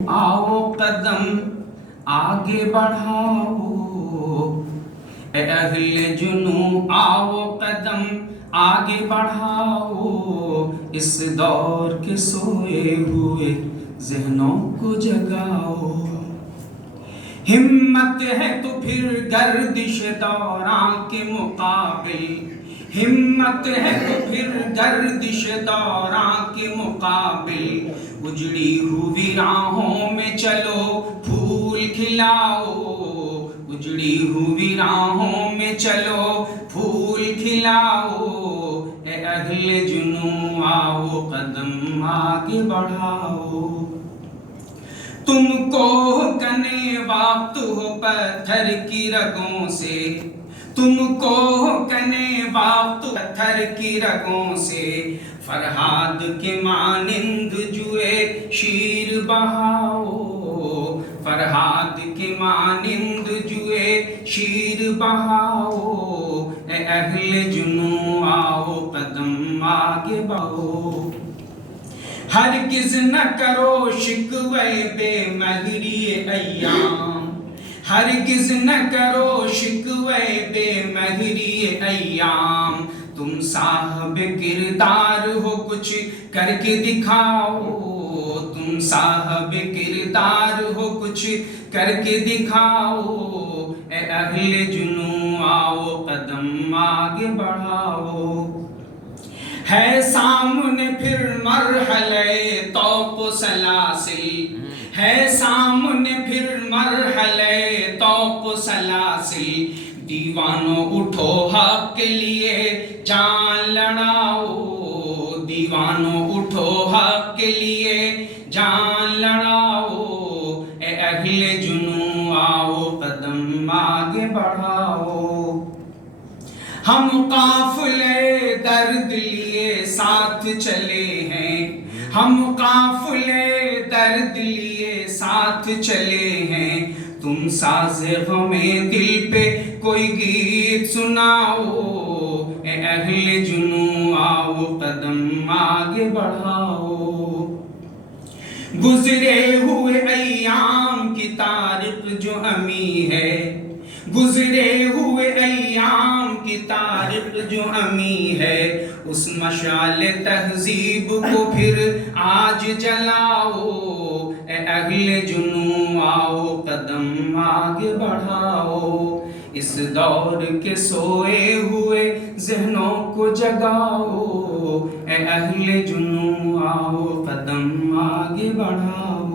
आओ कदम आगे बढ़ाओ, ए अहले जुनू आओ कदम आगे बढ़ाओ, इस दौर के सोए हुए ज़हनों को जगाओ। हिम्मत है तो फिर गर्दिश दौरां के मुकाबिल, हिम्मत है तो फिर गर्दिश दौरां के मुकाबिल, उजड़ी हुई राहों में चलो फूल खिलाओ, उजड़ी हुई राहों में चलो फूल खिलाओ, ए अहले जुनू आओ कदम आगे बढ़ाओ। तुमको कने वक्त हो पत्थर की रगों से, तुमको कने वक्त पत्थर की रगों से, फरहाद के मानिंद जुए शीर बहाओ, फरहाद के मानिंद जुए शीर बहाओ, ए अहले जुनू आओ कदम आगे बढ़ो। हरगिज़ न करो शिकवे बेमहरी अय्याम, हरगिज़ न करो शिकवे बेमहरी अय्याम, तुम साहब किरदार हो कुछ करके दिखाओ, तुम साहब किरदार हो कुछ करके दिखाओ, ए अहले जुनू आओ कदम आगे बढ़ाओ। है सामने फिर मरहले तौक़ सलासिल, है सामने फिर मरहले तौक़ सलासिल, दीवानों उठो हक के लिए जान लड़ाओ, दीवानों उठो हक के लिए जान लड़ाओ, ए अहले जुनू आओ कदम आगे बढ़ाओ। हम काफ़िले दर्द लिए साथ चले हैं, हम काफ़िले दर्द लिए साथ चले हैं, तुम साज़े ग़मे दिल पे कोई गीत सुनाओ, ए अहले जुनू आओ कदम आगे बढ़ाओ। गुज़रे हुए अय्याम की तारीख़ जो अमी है, गुज़रे हुए अय्याम की तारीख़ जो अमी है, उस मशाल तहज़ीब को फिर आज जलाओ, ए अहले जुनू आओ कदम आगे बढ़ाओ, इस दौर के सोए हुए ज़हनों को जगाओ, ए अहले जुनू आओ कदम आगे बढ़ाओ।